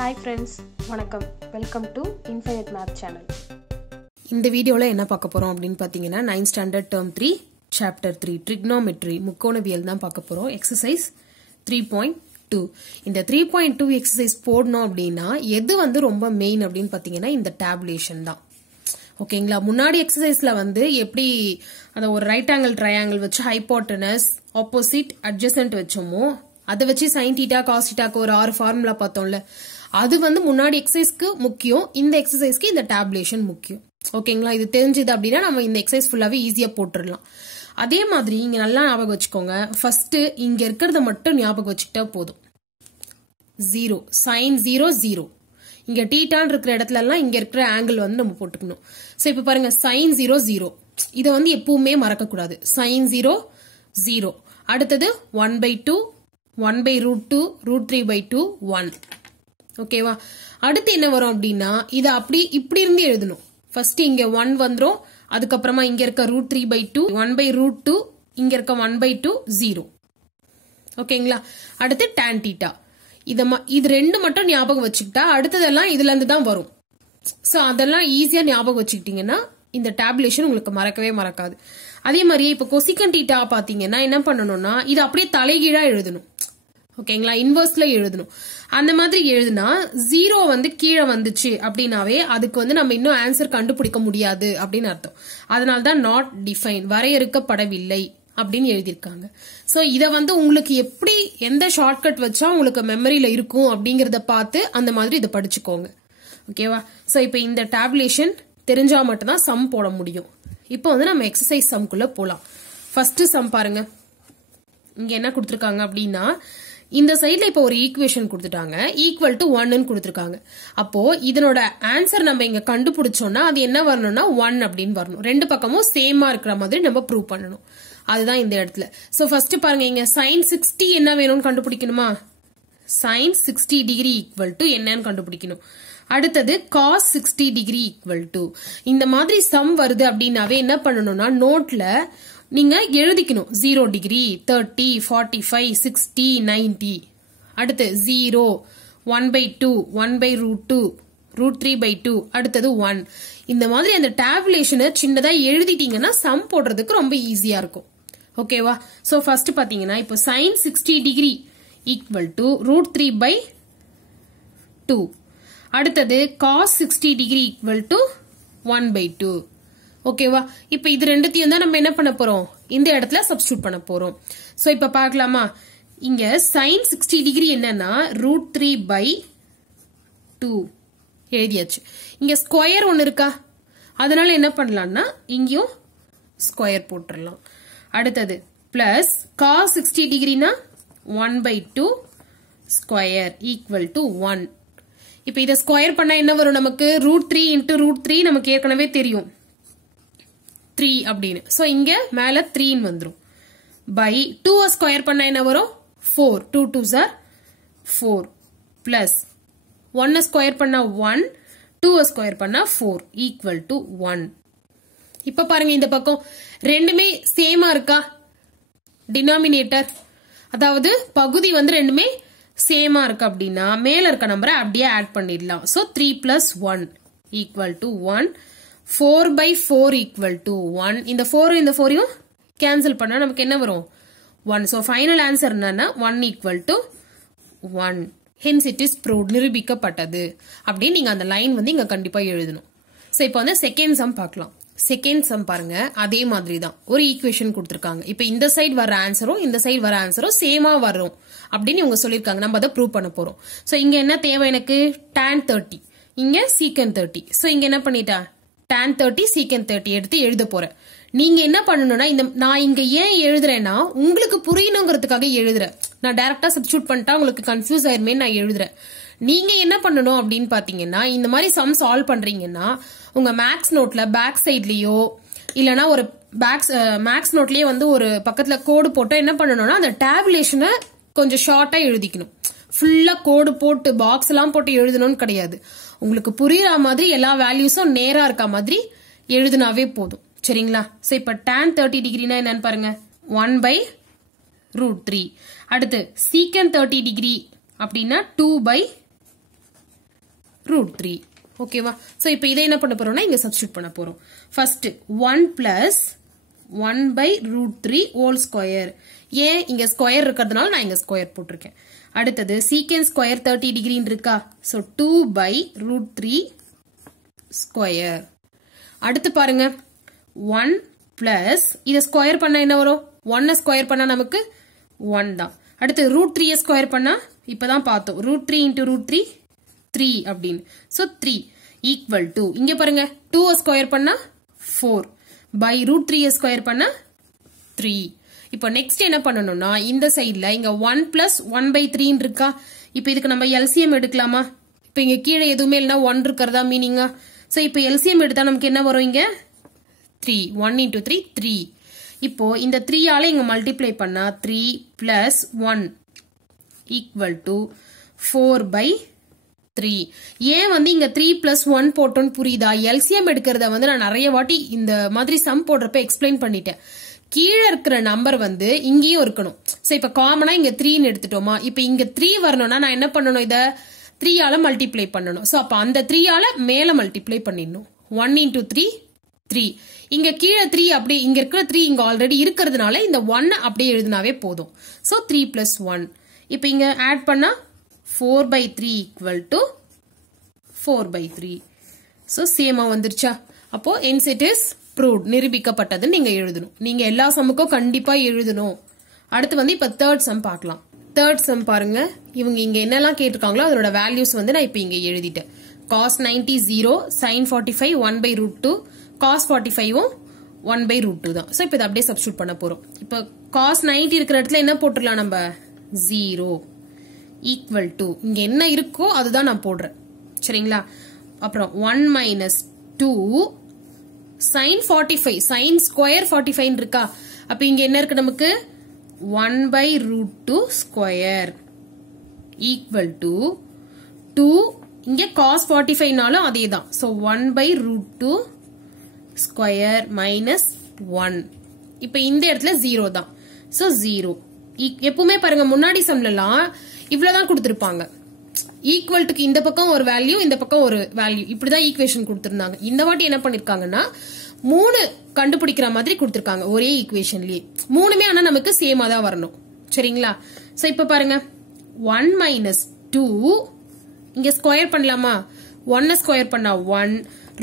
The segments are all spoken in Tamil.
Hi friends, வணக்கம். Welcome to Infinite Math Channel. இந்த வீடியோல என்ன பார்க்க போறோம் அப்படினு பாத்தீங்கன்னா 9th standard term 3 chapter 3 trigonometry முக்கோணவியல் தான் பார்க்க போறோம். exercise 3.2. இந்த 3.2 exercise போடணும் அப்படினா எது வந்து ரொம்ப மெயின் அப்படினு பாத்தீங்கன்னா இந்த tabulation தான். ஓகேங்களா? முன்னாடி எக்ஸசைஸ்ல வந்து எப்படி அத ஒரு ரைட் ஆங்கிள் ட்ரையாங்கிள் வச்சு ஹைபோட்டனஸ், ஆப்போசிட், அட்ஜசன்ட் வச்சோமோ அதை வச்சு sin θ cos θக்கு ஒரு 6 ஃபார்முலா பார்த்தோம்ல, அது வந்து முன்னாடி எக்ஸசைஸ்க்கு முக்கியம், இந்த எக்ஸசைஸ்க்கு இந்த டேபுலேஷன் முக்கியம். ஓகேங்களா? இது தெரிஞ்சது அப்படின்னா நம்ம இந்த எக்ஸசைஸ் ஃபுல்லாவே ஈஸியா போட்டுடலாம். அதே மாதிரி இங்க நல்லா ஞாபகம் வச்சுக்கோங்க. ஃபர்ஸ்ட் இங்க இருக்கிறத மட்டும் ஞாபகம் வச்சுக்கிட்டா போதும். 0 sin 0 0. இங்க தீட்டான்னு இருக்கிற இடத்துல எல்லாம் இங்க இருக்கிற ஆங்கிள் வந்து நம்ம போட்டுக்கணும். சோ இப்ப பாருங்க sin 0 0. இத வந்து எப்பவுமே மறக்க கூடாது. sin 0 0. அடுத்தது 1/2 1/√2 √3/2 1. ஓகேவா? அடுத்து என்ன வரும் அப்படின்னா இத அப்படி இப்படி இருந்து எழுதணும். ஃபர்ஸ்ட் இங்க 1 வந்துரும், அதுக்கப்புறமா இங்க இருக்க √3/2 1/√2, இங்க இருக்க 1/2 0. ஓகேங்களா? அடுத்து tan θ. இது ரெண்டு மட்டும் ஞாபகம் வச்சுக்கிட்டா அடுத்ததெல்லாம் இதுல இருந்து தான் வரும். சோ அதெல்லாம் ஈஸியா ஞாபகம் வச்சுக்கிட்டீங்கன்னா இந்த டேபுலேஷன் உங்களுக்கு மறக்கவே மறக்காது. அதே மாதிரி இப்ப கொசிகன் θ பாத்தீங்கன்னா என்ன பண்ணணும்னா இது அப்படியே தலைகீழா எழுதணும். ஓகேங்களா? இன்வெர்ஸ்ல எழுதணும். அந்த மாதிரி எழுதுனா 0 வந்து கீழே வந்துச்சு அப்படின்னாவே அதுக்கு வந்து நம்ம இன்னும் ஆன்சர் கண்டுபிடிக்க முடியாது அப்படின்னு அர்த்தம். அதனால்தான் நாட் டிஃபைன், வரையறுக்கப்படவில்லை அப்படின்னு எழுதியிருக்காங்க. சோ இத வந்து உங்களுக்கு எப்படி எந்த ஷார்ட்கட் வச்சா உங்களுக்கு மெமரியில இருக்கும் அப்படிங்கறத பார்த்து அந்த மாதிரி இதை படிச்சுக்கோங்க. ஓகேவா? சோ இப்ப இந்த டேபுலேஷன் தெரிஞ்சா மட்டும்தான் சம் போட முடியும். இப்போ வந்து நம்ம எக்ஸசைஸ் சம்குள்ள போலாம். ஃபர்ஸ்ட் சம் பாருங்க. இங்க என்ன கொடுத்திருக்காங்க அப்படின்னா இந்த சைட்ல இப்ப ஒரு ஈக்குவேஷன் கொடுத்துட்டாங்க, ஈக்குவல் டு 1 கொடுத்திருக்காங்க. அப்போ இதனோட ஆன்சர் நம்ம இங்க கண்டுபிடிச்சோம்னா அது என்ன வரணும்னா 1 அப்படின்னு வரணும். ரெண்டு பக்கமும் சேமா இருக்கிற மாதிரி நம்ம ப்ரூவ் பண்ணணும். அதுதான் இந்த இடத்துல. சோ ஃபர்ஸ்ட் பாருங்க, இங்க sin 60 என்ன வேணும்னு கண்டுபிடிக்கணுமா? sin 60 டிகிரி ஈக்குவல் டு என்னன்னு கண்டுபிடிக்கணும். அடுத்தது cos 60 டிகிரி ஈக்குவல் டு, இந்த மாதிரி சம் வருது அப்படின்னாவே என்ன பண்ணணும்னா நோட்ல நீங்க எழுதிக்கணும். 0 டிகிரி, 30, 45, 60, 90. அடுத்து 0, 1/2, 1/√2, √3/2, அடுத்தது 1. இந்த மாதிரி அந்த டேபுலேஷனை சின்னதா எழுதிட்டீங்கன்னா சம் போடுறதுக்கு ரொம்ப ஈஸியா இருக்கும். ஓகேவா? சோ ஃபர்ஸ்ட் பாத்தீங்கன்னா இப்போ sin 60 டிகிரி ஈக்குவல் டு √3/2. அடுத்தது cos 60 டிகிரி ஈக்குவல் டு 1/2. ஓகேவா? இப்ப இது ரெண்டுத்தையும் தான் நம்ம என்ன பண்ண போறோம், இந்த இடத்துல சப்ஸ்டிட்யூட் பண்ண போறோம். சோ இப்ப பார்க்கலாமா? இங்க sin 60 டிகிரி என்னன்னா √3/2 எழுதியாச்சு. இங்க ஸ்கொயர் ஒன்னு இருக்கா, அதனால என்ன பண்ணலாம்னா இங்கேயும் ஸ்கொயர் போட்டுடலாம். அடுத்தது plus cos 60 டிகிரினா 1/2 square equal to 1. இப்ப இத ஸ்கொயர் பண்ணா என்ன வரும் நமக்கு? √3 into √3 நமக்கு ஏற்கனவே தெரியும் 3 அப்படின்னு. சோ இங்க மேல 3 வந்துரும். பை 2 ஸ்கொயர் பண்ணா என்ன வரும்? 4. 2 2s are 4 பிளஸ் 1 ஸ்கொயர் பண்ணா 1, 2 ஸ்கொயர் பண்ணா 4 ஈக்குவல் டு 1. இப்ப பாருங்க இந்த பக்கம் ரெண்டுமே சேமா இருக்கா? டினாமினேட்டர், அதாவது பகுதி வந்து ரெண்டுமே சேமா இருக்கு அப்படின்னா மேல இருக்க நம்பரை அப்படியே ஆட் பண்ணிடலாம். So 3 plus 1 equal to 1. 4/4 equal to 1. இந்த 4 இந்த 4யும் கேன்சல் பண்ணா நமக்கு என்ன வரும்? 1. சோ ஃபைனல் ஆன்சர் என்னன்னா 1 equal to 1. Hence it is proved, நிரூபிக்கப்பட்டது அப்படின்னு நீங்க அந்த லைன் வந்து இங்க கண்டிப்பா எழுதணும். சோ இப்போ வந்து செகண்ட் சம் பார்க்கலாம். செகண்ட் சம் பாருங்க, அதே மாதிரி தான் ஒரு ஈக்குவேஷன் கொடுத்திருக்காங்க. இப்ப இந்த சைடு வர ஆன்சரும் இந்த சைடு வர ஆன்சரும் சேமா வரும் அப்படின்னு இவங்க சொல்லிருக்காங்க. நம்ம அதை ப்ரூவ் பண்ண போறோம். சோ இங்க என்ன தேவை எனக்கு? tan 30, இங்க secant 30. சோ இங்க என்ன பண்ணிட்டா tan 30 secant 30 எடுத்து எழுத போறேன். நீங்க என்ன பண்ணணும்னா இந்த நான் இங்க ஏன் எழுதுறேன்னா உங்களுக்கு புரியணுங்கிறதுக்காக எழுதுறேன். நான் டைரக்டா சப்ஸ்டிட்யூட் பண்ணிட்டா உங்களுக்கு கன்ஃபியூஸ் ஆயிருமே நான் எழுதுறேன். நீங்க என்ன பண்ணணும் அப்படின்னு பாத்தீங்கன்னா இந்த மாதிரி சம் சால்வ் பண்றீங்கன்னா உங்க மேக்ஸ் நோட்ல பேக் சைட்லயோ இல்லனா ஒரு மேக்ஸ் நோட்லயே வந்து ஒரு பக்கத்துல கோடு போட்டு என்ன பண்ணணும்னா அந்த டேபுலேஷனை கொஞ்சம் ஷார்ட்டா எழுதிக்கணும். ஃபுல்லா கோடு போட்டு பாக்ஸ் எல்லாம் போட்டு எழுதணும்னு கிடையாது. உங்களுக்கு புரியுற மாதிரி எல்லா வேல்யூஸும் நேரா இருக்க மாதிரி எழுதினாவே போதும். சரிங்களா? சோ இப்ப tan 30 டிகிரினா என்னன்னு பாருங்க, 1/√3. அடுத்து secant 30 டிகிரி அப்படின்னா 2/√3. √3. ஓகேவா? சோ இப்போ இதை என்ன பண்ண போறோம்னா இங்க சப்ஸ்டிட்யூட் பண்ண போறோம். First 1 plus 1/√3 whole square. ஏன் இங்க ஸ்கொயர் இருக்கிறதுனால நான் இங்க ஸ்கொயர் போட்டிருக்கேன். அடுத்தது சீக்கண்ட் ஸ்கொயர் 30 டிகிரின்னு இருக்கா? So 2/√3 square. அடுத்து பாருங்க 1 பிளஸ் இதை ஸ்கொயர் பண்ணா என்ன வரும்? 1 ஸ்கொயர் பண்ணா நமக்கு 1 தான். அடுத்து √3 ஸ்கொயர் பண்ணா இப்பதான் பார்த்தோம் √3 into √3 3 அப்படின்னு. சோ 3 ஈக்குவல் டு இங்க பாருங்க 2 ஸ்கொயர் பண்ணா 4 பை √3 ஸ்கொயர் பண்ணா 3. இப்போ நெக்ஸ்ட் என்ன பண்ணணும்னா இந்த சைடுல இங்க 1 பிளஸ் 1/3 இருக்கா? இப்போ இதுக்கு நம்ம எல்சிஎம் எடுக்கலாமா? இப்போ இங்க கீழே எதுவுமே இல்லைன்னா 1 இருக்கிறதா மீனிங்கா? சோ இப்போ எல்சிஎம் எடுத்தா நமக்கு என்ன வரும்? இங்க 3 1 into 3 3. இப்போ இந்த 3 ஆல இங்க மல்டிப்ளை பண்ணா 3 பிளஸ் 1 ஈக்குவல் டு 4/3. ஏன் வந்து இங்க 3 பிளஸ் 1 போட்டோன்னு புரியுதா? எல்சிஎம் எடுக்கிறத வந்து நான் நிறைய வாட்டி இந்த மாதிரி சம் போடுறப்ப எக்ஸ்பிளைன் பண்ணிட்டேன். கீழே இருக்கிற நம்பர் வந்து இங்கேயும் இருக்கணும். சோ இப்ப காமனா இங்க 3 எடுத்துட்டோமா? இப்ப இங்க 3 வரணும்னா நான் என்ன பண்ணணும்? இத 3 ஆல மல்டிப்ளை பண்ணணும். சோ அப்ப அந்த 3 ஆல மேல மல்டிப்ளை பண்ணிடணும். 1 into 3 3. இங்க கீழே 3 அப்படி இங்க இருக்கிற 3 இங்க ஆல்ரெடி இருக்கிறதுனால இந்த 1 அப்படியே எழுதினாவே போதும். So 3 plus 1. இப்ப இங்க ஆட் பண்ணா 4/3 ஈக்குவல் டு 4/3. சோ சேமா வந்துருச்சா? அப்போ hence it is proved, நிரூபிக்கப்பட்டது நீங்க எழுதணும். நீங்க எல்லா சம்முக்கும் கண்டிப்பா எழுதணும். அடுத்து வந்து இப்ப தேர்ட் சம் பார்க்கலாம். தேர்ட் சம் பாருங்க. இவங்க இங்க என்னெல்லாம் கேட்டிருக்காங்களோ அதோட வேல்யூஸ் வந்து நான் இப்ப இங்க எழுதிட்டேன். cos 90 0, sin 45 1/√2, cos 45 1/√2 தான். சோ இப்போ இதை அப்படியே சப்ஸ்டிட்யூட் பண்ண போறோம். இப்போ cos 90 இருக்கிற இடத்துல என்ன போட்டுடலாம் நம்ம? 0 ஈக்குவல் டு இங்க என்ன இருக்கோ அதுதான் நான் போடுறேன். சரிங்களா? அப்புறம் 1 minus 2 sin 45 sin ஸ்கொயர் 45 இருக்கா? அப்ப இங்க என்ன இருக்கு நமக்கு? 1/√2 ஸ்கொயர் ஈக்குவல் டு 2 இங்க cos 45 நாலும் அதே தான். So 1/√2 square minus 1. இப்ப இந்த இடத்துல 0 தான். சோ 0 எப்பவுமே பாருங்க முன்னாடி சம்லாம் இவ்வளவுதான் கொடுத்திருப்பாங்க. ஈக்குவல்ட்டுக்கு இந்த பக்கம் ஒரு வேல்யூ இந்த பக்கம் ஒரு வேல்யூ இப்படிதான் ஈக்குவேஷன் கொடுத்திருந்தாங்க. இந்த வாட்டி என்ன பண்ணிருக்காங்கன்னா 3 கண்டுபிடிக்கிற மாதிரி கொடுத்திருக்காங்க ஒரே ஈக்குவேஷன்லயே. மூணுமே ஆனா நமக்கு சேமா தான் வரணும். சரிங்களா? சோ இப்ப பாருங்க 1 minus 2 இங்க ஸ்கொயர் பண்ணலாமா? 1 ஸ்கொயர் பண்ணா 1,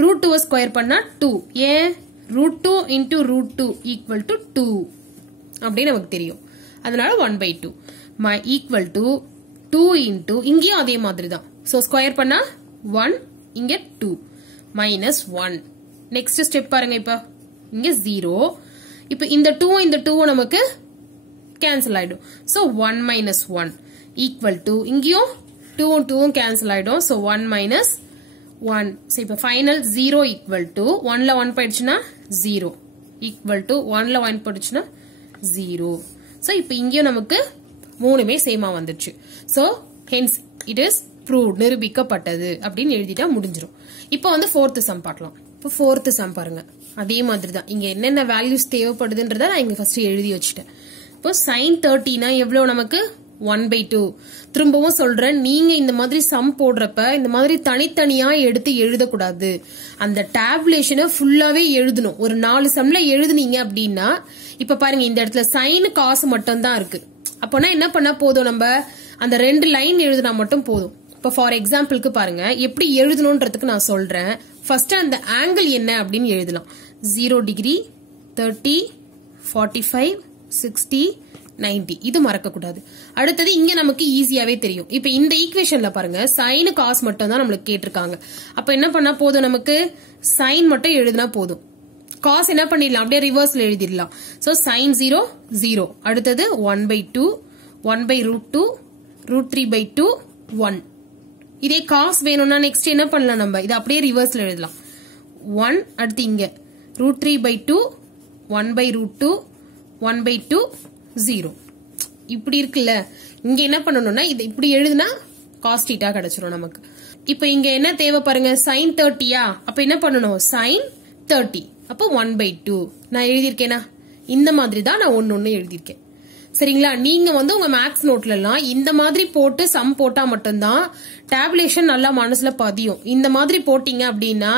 √2 ஸ்கொயர் பண்ணா 2. ஏன்? √2 into √2 ஈக்குவல் டு 2 அப்படின்னு நமக்கு தெரியும். அதனால 1/2 ஈக்குவல் டு 2 into இங்கேயும் அதே மாதிரி தான். சோ ஸ்கொயர் பண்ணா 1, இங்க 2 மைனஸ் 1. நெக்ஸ்ட் ஸ்டெப் பாருங்க. இப்ப இங்க 0. இப்ப இந்த 2 இந்த 2 நமக்கு கேன்சல் ஆயிடும். சோ 1 minus 1 ஈக்குவல் டு இங்கேயும் 2 2 கேன்சல் ஆயிடும். So 1 minus 1. சோ இப்ப ஃபைனல் 0 ஈக்குவல் டு 1ல 1 போயிடுச்சுன்னா 0 ஈக்குவல் டு 1ல 1 போயிடுச்சுன்னா 0. சோ இப்ப இங்கேயும் நமக்கு மூணுமே சேமா வந்துச்சு. So hence it is proved, நிரூபிக்கப்பட்டது அப்படின்னு எழுதிட்டா முடிஞ்சிடும். இப்போ வந்து ஃபோர்த் சம் பார்க்கலாம். இப்போ ஃபோர்த் சம் பாருங்க. அதே மாதிரி தான் இங்க என்னென்ன வேல்யூஸ் தேவைப்படுதுன்றத நான் இங்க ஃபர்ஸ்ட் எழுதி வச்சுட்டேன். இப்போ sin 30னா எவ்வளவு நமக்கு? 1/2. திரும்பவும் சொல்றேன், நீங்க இந்த மாதிரி சம் போடுறப்ப இந்த மாதிரி தனித்தனியா எடுத்து எழுதக்கூடாது. அந்த டேபுலேஷனை ஃபுல்லாவே எழுதணும். ஒரு 4 சம்ல எழுதுனீங்க அப்படின்னா இப்ப பாருங்க இந்த இடத்துல சைனு காசு மட்டும் தான் இருக்கு. அப்போனா என்ன பண்ணா போதும்? நம்ம அந்த 2 லைன் எழுதுனா மட்டும் போதும். இப்ப ஃபார் எக்ஸாம்பிளுக்கு பாருங்க எப்படி எழுதணும்ன்றதுக்கு நான் சொல்றேன். ஃபர்ஸ்ட் அந்த ஆங்கிள் என்ன அப்படின்னு எழுதலாம். 0 டிகிரி, 30, 45, 60, 90. இது மறக்க கூடாது. அடுத்தது இங்க நமக்கு ஈஸியாவே தெரியும். இப்ப இந்த ஈக்குவேஷன்ல பாருங்க சைனு காசு மட்டும் தான் நம்மளுக்கு கேட்டிருக்காங்க. அப்ப என்ன பண்ணா போதும்? நமக்கு சைன் மட்டும் எழுதினா போதும். காஸ் என்ன பண்ணிடலாம்? அப்படியே ரிவர்ஸ்ல எழுதிடலாம். So sin 0 0. அடுத்தது 1/2, 1/√2, √3/2, 1. இதே காஸ் வேணும்னா நெக்ஸ்ட் என்ன பண்ணலாம்? நம்ம இதை அப்படியே ரிவர்ஸ்ல எழுதலாம். 1 அடுத்து இங்க √3/2, 1/√2, 1/2, 0. இப்படி இருக்குல்ல. இங்க என்ன பண்ணணும்னா இது இப்படி எழுதுனா cos θ கிடைச்சிரும் நமக்கு. இப்ப இங்க என்ன தேவை பாருங்க? sin 30யா? அப்ப என்ன பண்ணணும்? sin 30. அப்போ 1/2 நான் எழுதியிருக்கேனா? இந்த மாதிரி தான் நான் ஒன்னு எழுதியிருக்கேன். சரிங்களா? நீங்க வந்து உங்க மேக்ஸ் நோட்ல எல்லாம் இந்த மாதிரி போட்டு சம் போட்டா மட்டும்தான் டேபுலேஷன் நல்லா மனசுல பதியும். இந்த மாதிரி போட்டீங்க அப்படின்னா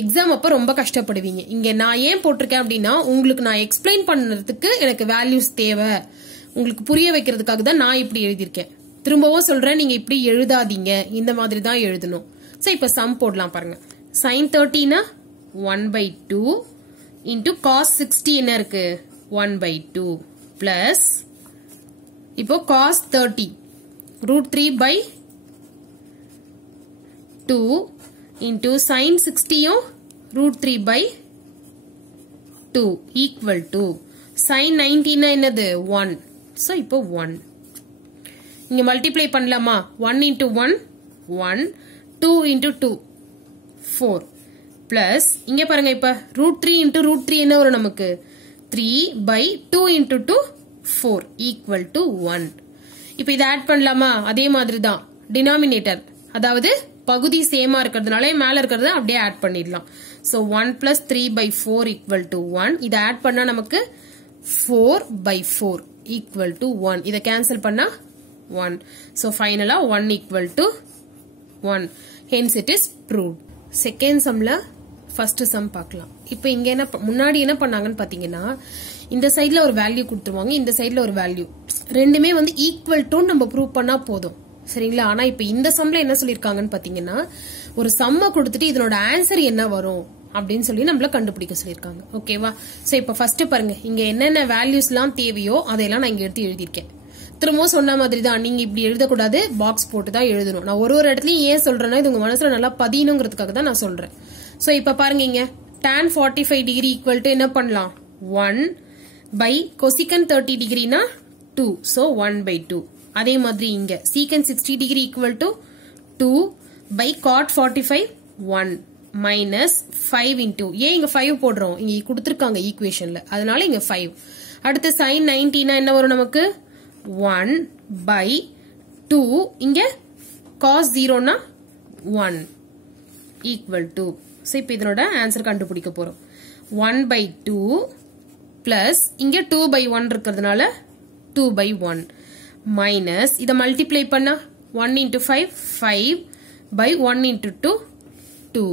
எக்ஸாம் அப்ப ரொம்ப கஷ்டப்படுவீங்க. இங்க நான் ஏன் போட்டிருக்கேன் அப்படின்னா உங்களுக்கு நான் எக்ஸ்பிளைன் பண்றதுக்கு எனக்கு வேல்யூஸ் தேவை, உங்களுக்கு புரிய வைக்கிறதுக்காக தான் நான் இப்படி எழுதியிருக்கேன். திரும்பவும் சொல்றேன், நீங்க இப்படி எழுதாதீங்க, இந்த மாதிரி தான் எழுதணும். சோ இப்ப சம் போடலாம் பாருங்க. sin 30 1/2 into cos 60 என்ன இருக்கு 1/2 plus இப்போ cos 30 √3/2 into sin 60 √3/2 equal to sin 90 என்னது 1. so இப்போ 1 இங்க மல்டிப்ளை பண்ணலாமா? 1 into 1 1 2 into 2 4 plus இங்க பாருங்க இப்ப √3 into √3 என்ன வரும் நமக்கு 3/2 into 2 4 equal to 1. இப்ப இதை ஆட் பண்ணலாமா? அதே மாதிரி தான் டினாமினேட்டர், அதாவது பகுதி சேமா இருக்கிறதுனால மேல இருக்கிறத அப்படியே ஆட் பண்ணிடலாம். so 1 plus 3/4 equal to 1. இதை ஆட் பண்ணா நமக்கு 4/4 equal to 1. இதை கேன்சல் பண்ணா 1. so finally 1 equal to 1. hence it is proved. Second சம்ல ஃபர்ஸ்ட் சம் பார்க்கலாம். இப்போ இங்க என்ன முன்னாடி என்ன பண்ணாங்கன்னு பாத்தீங்கன்னா இந்த சைடுல ஒரு வேல்யூ கொடுத்துருவாங்க, இந்த சைடுல ஒரு வேல்யூ, ரெண்டுமே வந்து ஈக்குவல் டு நம்ம ப்ரூவ் பண்ணா போதும். சரிங்களா? ஆனா இப்ப இந்த சம்ல என்ன சொல்லிருக்காங்கன்னு பாத்தீங்கன்னா ஒரு சம்ம கொடுத்துட்டு இதனோட ஆன்சர் என்ன வரும் அப்படின்னு சொல்லி நம்மள கண்டுபிடிக்க சொல்லிருக்காங்க. ஓகேவா? சோ இப்ப ஃபர்ஸ்ட் பாருங்க, இங்க என்னென்ன வேல்யூஸ் எல்லாம் தேவையோ அதையெல்லாம் நான் இங்க எடுத்து எழுதியிருக்கேன். திரும்பவும் சொன்ன மாதிரி தான், நீங்க இப்படி எழுதக்கூடாது, பாக்ஸ் போட்டு தான் எழுதணும். நான் ஒரு இடத்துலயும் ஏன் சொல்றேன்னா இது உங்க மனசுல நல்லா பதியணுங்கிறதுக்காக தான் நான் சொல்றேன். சோ இப்ப பாருங்க, இங்க tan 45 டிகிரி ஈக்குவல் டு என்ன பண்ணலாம் 1 by cosecant 30 டிகிரினா 2. so 1/2. அதே மாதிரி இங்க secant 60 degree equal to 2 by cot 45 1 minus 5 into ஏன் இங்க 5 போடுறோம், இங்க கொடுத்திருக்காங்க ஈக்குவேஷன்ல, அதனால இங்க 5. அடுத்து sin 90 என்ன வரும் நமக்கு 1/2. இங்க cos 0 1 equal to. so இப்ப இதனோட ஆன்சர் கண்டுபிடிக்க போறோம். 1/2 plus இங்க 2/1 இருக்கிறதுனால 2/1 minus இத மல்டிப்ளை பண்ணா 1 into 5 5/1 into 2 2.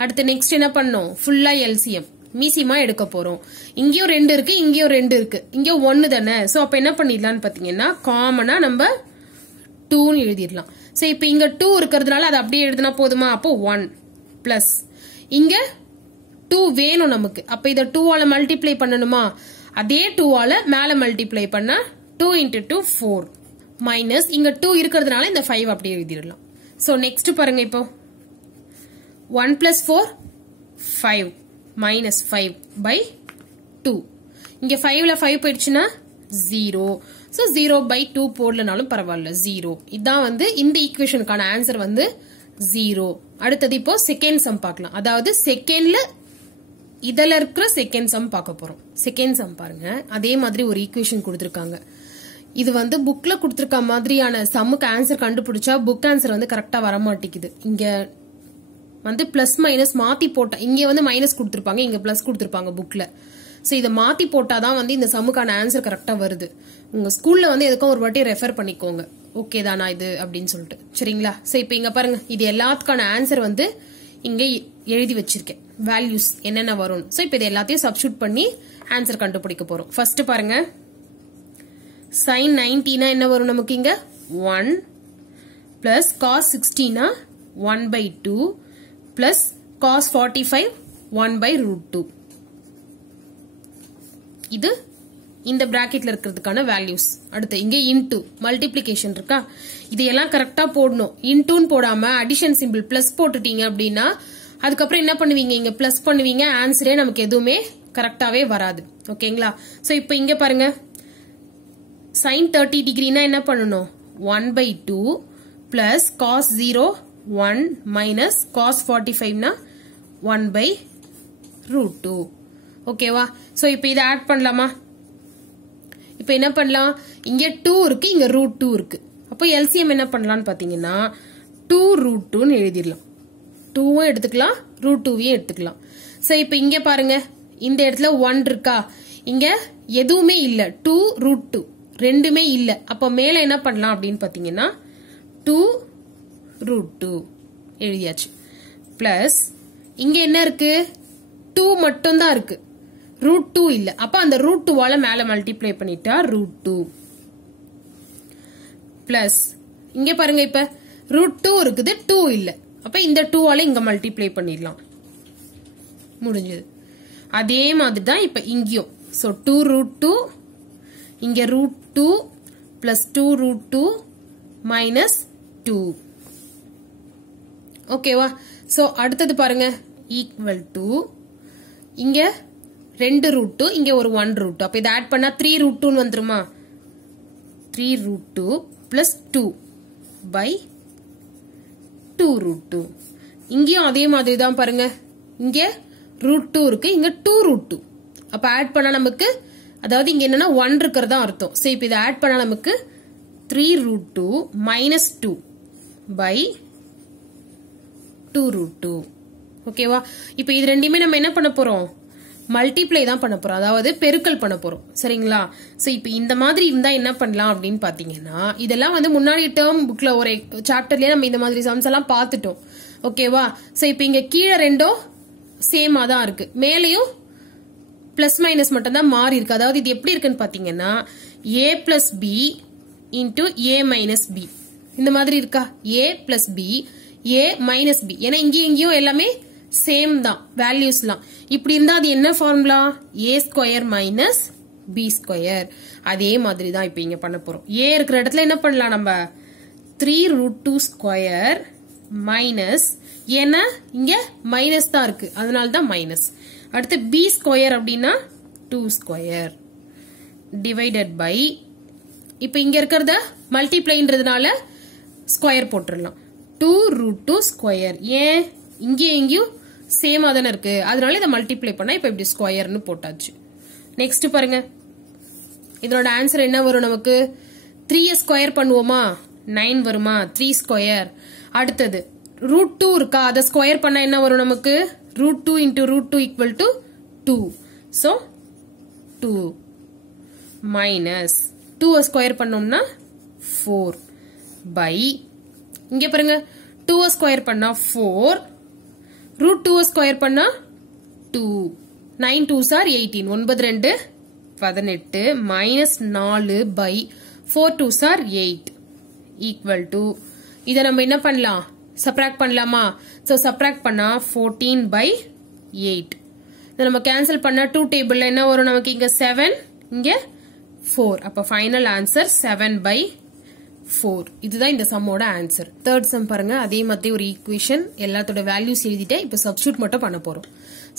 அடுத்து நெக்ஸ்ட் என்ன பண்ணோம், ஃபுல்லா எல்சிஎம் மீசிமா எடுக்க போறோம். இங்கேயும் 2 இருக்கு, இங்கேயும் 2 இருக்கு, இங்க 1 தானே. சோ அப்ப என்ன பண்ணிடலாம்னு பாத்தீங்கன்னா காமனா நம்ம 2 எழுதிடலாம். சோ இப்ப இங்க 2 இருக்கிறதுனால அதை அப்படியே எழுதினா போதுமா? அப்போ 1 பிளஸ் இங்க 2 வேணும் நமக்கு, அப்ப இத 2 ஆல மல்டிப்ளை பண்ணணுமா? அதே 2 ஆல மேல மல்டிப்ளை பண்ணா 2 into 2 4 மைனஸ் இங்க 2 இருக்கிறதுனால இந்த 5 அப்படியே எழுதிடலாம். சோ நெக்ஸ்ட் பாருங்க, இப்போ 1 plus 4 5 minus 5/2. இங்க 5ல 5 போயிடுச்சுன்னா 0. so 0/2 போடலனாலும் பரவாயில்ல 0. இதான் வந்து இந்த ஈக்குவேஷனுக்கான ஆன்சர் வந்து 0. அடுத்தது இப்போ செகண்ட் சம் பார்க்கலாம். அதாவது செகண்ட்ல இதல இருக்கிற செகண்ட் சம் பார்க்க போறோம். செகண்ட் சம் பாருங்க, அதே மாதிரி ஒரு ஈக்குவேஷன் கொடுத்திருக்காங்க. இது வந்து புக்ல கொடுத்திருக்க மாதிரியான சம்முக்கு ஆன்சர் கண்டுபிடிச்சா புக் ஆன்சர் வந்து கரெக்டா வர மாட்டேங்குது. இங்க வந்து பிளஸ் மைனஸ் மாத்தி போட்டா, இங்க வந்து மைனஸ் கொடுத்திருப்பாங்க, இங்க பிளஸ் கொடுத்திருப்பாங்க புக்ல. சோ இதை மாத்தி போட்டாதான் வந்து இந்த சம்முக்கான ஆன்சர் கரெக்டா வருது. உங்க ஸ்கூல்ல வந்து எதுக்கும் ஒரு வாட்டி ரெஃபர் பண்ணிக்கோங்க, ஓகே தானா இது அப்படின்னு சொல்லிட்டு. சரிங்களா? சோ இப்ப இங்க பாருங்க, இது எல்லாத்துக்கான ஆன்சர் வந்து இங்க எழுதி வச்சிருக்கேன், வேல்யூஸ் என்னென்ன வரும். சோ இப்ப இது எல்லாத்தையும் சப்ஸ்டிட்யூட் பண்ணி ஆன்சர் கண்டுபிடிக்க போறோம். ஃபர்ஸ்ட் பாருங்க, sin 90 என்ன வரும் நமக்கு இங்க 1 plus cos 60 1/2 plus cos 45 1/√2. இது இந்த பிராக்கெட்ல இருக்கிறதுக்கான வேல்யூஸ். அடுத்து இங்க இன்டு மல்டிப்ளிகேஷன் இருக்கா, இதையெல்லாம் கரெக்டா போடணும். இன்டூன்னு போடாம அடிஷன் சிம்பிள் பிளஸ் போட்டுட்டீங்க அப்படின்னா அதுக்கப்புறம் என்ன பண்ணுவீங்க, இங்க பிளஸ் பண்ணுவீங்க, ஆன்சரே நமக்கு எதுவுமே கரெக்டாவே வராது. ஓகேங்களா? சோ இப்போ இங்க பாருங்க, sin 30 டிகிரினா என்ன பண்ணணும் 1/2 plus cos 0 1 minus cos 45 1/√2. ஓகேவா? சோ இப்போ இதை ஆட் பண்ணலாமா? இப்போ என்ன பண்ணலாம், இங்க 2 இருக்கு, இங்க √2 இருக்கு. அப்போ எல்சிஎம் என்ன பண்ணலாம்னு பாத்தீங்கன்னா 2√2 எழுதிடலாம். 2 எடுத்துக்கலாம், √2 எடுத்துக்கலாம். சோ இப்போ இங்க பாருங்க, இந்த இடத்துல 1 இருக்கா, இங்க எதுவுமே இல்ல, 2√2 ரெண்டுமே இல்ல. அப்ப மேல என்ன பண்ணலாம் அப்படின்னு பாத்தீங்கன்னா 2√2 எழுதியாச்சு. பிளஸ் இங்க என்ன இருக்கு, 2 மட்டும் தான் இருக்கு, √2 இல்ல. அப்ப அந்த √2வால மேல மல்டிப்ளை பண்ணிட்டா √2 பிளஸ் இங்க பாருங்க, இப்ப √2 இருக்குது, 2 இல்ல. அப்ப இந்த 2வால இங்க மல்டிப்ளை பண்ணிடலாம், முடிஞ்சது. அதே மாதிரி தான் இப்ப இங்கேயும். சோ 2√2 இங்க √2 பிளஸ் 2√2 மைனஸ் 2. ஓகேவா? சோ அடுத்தது பாருங்க, ஈக்குவல் டு இங்க 2√2 இங்க ஒரு 1√2. அப்ப இதை ஆட் பண்ணா 3√2 வந்துருமா? 3√2 பிளஸ் 2 பை 2√2. இங்கேயும் அதே மாதிரி தான் பாருங்க, இங்க √2 இருக்கு, இங்க 2√2. அப்ப ஆட் பண்ணா நமக்கு, அதாவது இங்க என்னன்னா 1 இருக்கிறதா அர்த்தம். சோ இப்ப இதை ஆட் பண்ணா நமக்கு 3√2 மைனஸ் 2 பை 2√2. ஓகேவா? இப்ப இது ரெண்டுமே நம்ம என்ன பண்ண போறோம், மல்டிப்ளை தான் பண்ண போறோம், அதாவது பெருக்கல் பண்ண போறோம். சரிங்களா? சோ இப்ப இந்த மாதிரி இருந்தா என்ன பண்ணலாம் அப்படின்னு பாத்தீங்கன்னா, இதெல்லாம் வந்து முன்னாடி டேர்ம் புக்ல ஒரு சாப்டர்லயே நம்ம இந்த மாதிரி சம்ஸ் எல்லாம் பார்த்துட்டோம். ஓகேவா? சோ இப்ப இங்க கீழே ரெண்டும் சேமா தான் இருக்கு, மேலையும் பிளஸ் மைனஸ் மட்டும் தான் மாறி இருக்கு. அதாவது இது எப்படி இருக்குன்னு பாத்தீங்கன்னா a plus B into a minus B, இந்த மாதிரி இருக்கா, a plus B a minus B. ஏன்னா இங்கேயும் எல்லாமே சேம் தான் வேல்யூஸ்லாம். இப்படி இருந்தா அது என்ன formula, a square minus b square. அதே மாதிரி தான் இப்ப இங்க பண்ண போறோம். a இருக்கிற இடத்துல என்ன பண்ணலாம் நம்ம, 3√2 ஸ்கொயர் மைனஸ், ஏன்னா இங்க மைனஸ் தான் இருக்கு அதனால தான் மைனஸ். அடுத்து b ஸ்கொயர் அப்படின்னா 2 ஸ்கொயர் டிவைடட் பை, இப்ப இங்க இருக்கிறத மல்டிப்ளைன்றதுனால ஸ்கொயர் போட்டுடலாம், 2√2 ஸ்கொயர். ஏன் இங்கேயும் சேமா தானே இருக்கு, அதனால இதை மல்டிப்ளை பண்ணா இப்ப இப்படி ஸ்கொயர்னு போட்டாச்சு. நெக்ஸ்ட் பாருங்க, இதோட ஆன்சர் என்ன வரும் நமக்கு, 3 ஸ்கொயர் பண்ணுவோமா 9 வருமா, 3 ஸ்கொயர். அடுத்தது √2 இருக்கா, அதை ஸ்கொயர் பண்ணா என்ன வரும் நமக்கு, √2 into √2 equal to 2. So 2 minus 2 square பண்ணோம்னா 4 பை, இங்க பாருங்க 2 ஸ்கொயர் பண்ணா 4, √2 ஸ்கொயர் பண்ணா 2, 9 2s are 18, 9 2 18 minus 4 by 4 2s are 8 equal to, இதை நம்ம என்ன பண்ணலாம், சப்ராக்ட் பண்ணலாமா? சோ சப்ராக்ட் பண்ணா 14 by 8. இதை நம்ம கேன்சல் பண்ணா 2 டேபிள்ல என்ன வரும் நமக்கு, இங்க 7 இங்க 4. அப்ப ஃபைனல் ஆன்சர் 7 by 4. இதுதான் இந்த சம்மோட ஆன்சர். தேர்ட் சம் பாருங்க, அதே மாதிரி ஒரு ஈக்குவேஷன், எல்லாத்தோட வேல்யூஸ் எழுதிட்டேன். இப்ப சப்ஸ்டிட்யூட் மட்டும் பண்ண போறோம்.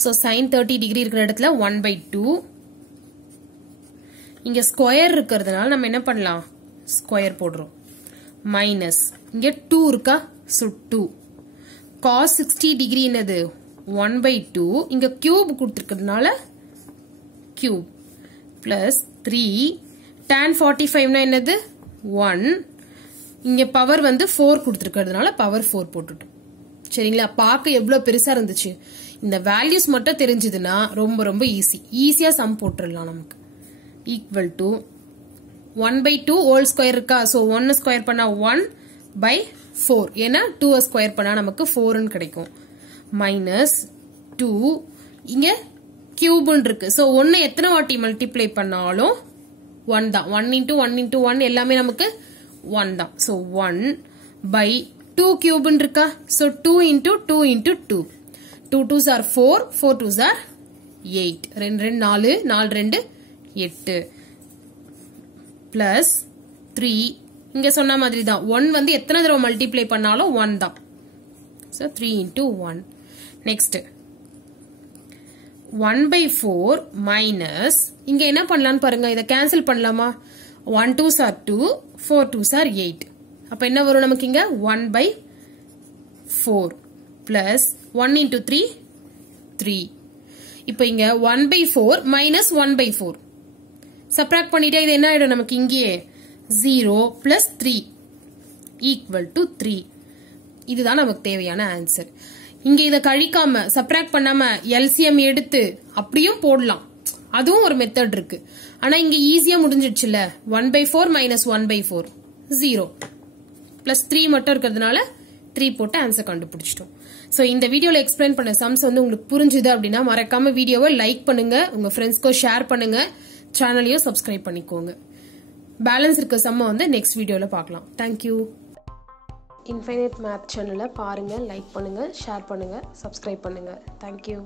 சோ sin 30 டிகிரி இருக்கிற இடத்துல 1/2, இங்க ஸ்கொயர் இருக்கிறதுனால நம்ம என்ன பண்ணலாம், ஸ்கொயர் போடுறோம், மைனஸ் இங்க 2 இருக்கா, so 2 cos 60 டிகிரி என்னது 1/2, இங்க கியூப் கொடுத்திருக்கிறதுனால கியூப் பிளஸ் 3 tan 45 என்னது 1, இங்க பவர் வந்து 4 கொடுத்திருக்கிறதுனால பவர் 4 போட்டுட்டோம். சரிங்களா? பார்க்க எவ்வளவு பெருசா இருந்துச்சு. இந்த வேல்யூஸ் மட்டும் தெரிஞ்சதுன்னா ரொம்ப ரொம்ப ஈஸியா சம் போட்டுடலாம் நமக்கு. ஈக்குவல் டு 1/2 ஹோல் ஸ்கொயர் இருக்கா, சோ 1 ஸ்கொயர் பண்ணா 1/4, ஏன்னா 2 ஸ்கொயர் பண்ணா நமக்கு 4 கிடைக்கும், மைனஸ் 2 இங்க கியூப் இருக்கு. சோ 1 எத்தனை வாட்டி மல்டிப்ளை பண்ணாலும் 1 தான், 1 into 1 into 1 எல்லாமே நமக்கு 1 தான். சோ 1 by 2 கியூப் இருக்கா, so 2 into 2 into 2, 2 2s are 4, 4 2s are 8, 2 2 4, 4 2 8 plus 3, இங்க சொன்ன மாதிரி தான் 1 வந்து எத்தனை தடவை மல்டிப்ளை பண்ணாலும் 1 தான். So 3 into 1. நெக்ஸ்ட் 1/4 மைனஸ், இங்க என்ன பண்ணலாம்னு பாருங்க, இதை கேன்சல் பண்ணலாமா, 1 2s are 2, 4 2s are 8. அப்ப என்ன வரும் நமக்கு, இங்க 1/4 பிளஸ் 1 into 3 3. இப்ப இங்க 1/4 மைனஸ் 1/4 சப்ராக்ட் பண்ணிட்டா இது என்ன ஆயிடும் நமக்கு, இங்கே 0 பிளஸ் 3 ஈக்குவல் டு 3. இதுதான் நமக்கு தேவையான ஆன்சர். இங்க இதை கழிக்காம சப்ராக்ட் பண்ணாம எல்சிஎம் எடுத்து அப்படியும் போடலாம், அதுவும் ஒரு மெத்தட் இருக்கு. ஆனா இங்க ஈஸியா முடிஞ்சிடுச்சுல்ல. 1/4 மைனஸ் 1/4 0 பிளஸ் 3 மட்டும் இருக்கிறதுனால 3 போட்டு ஆன்சர் கண்டுபிடிச்சிட்டோம். சோ இந்த வீடியோல எக்ஸ்பிளைன் பண்ண சம்ஸ் வந்து உங்களுக்கு புரிஞ்சுது அப்படின்னா மறக்காம வீடியோவை லைக் பண்ணுங்க, உங்க ஃப்ரெண்ட்ஸ்க்கு ஷேர் பண்ணுங்க, சேனலையும் சப்ஸ்கிரைப் பண்ணிக்கோங்க. பேலன்ஸ் இருக்க சம்ம வந்து நெக்ஸ்ட் வீடியோல பார்க்கலாம். தேங்க்யூ. இன்ஃபைனைட் மேத் சேனலை பாருங்கள், லைக் பண்ணுங்கள், ஷேர் பண்ணுங்கள், சப்ஸ்கிரைப் பண்ணுங்கள். தேங்க்யூ.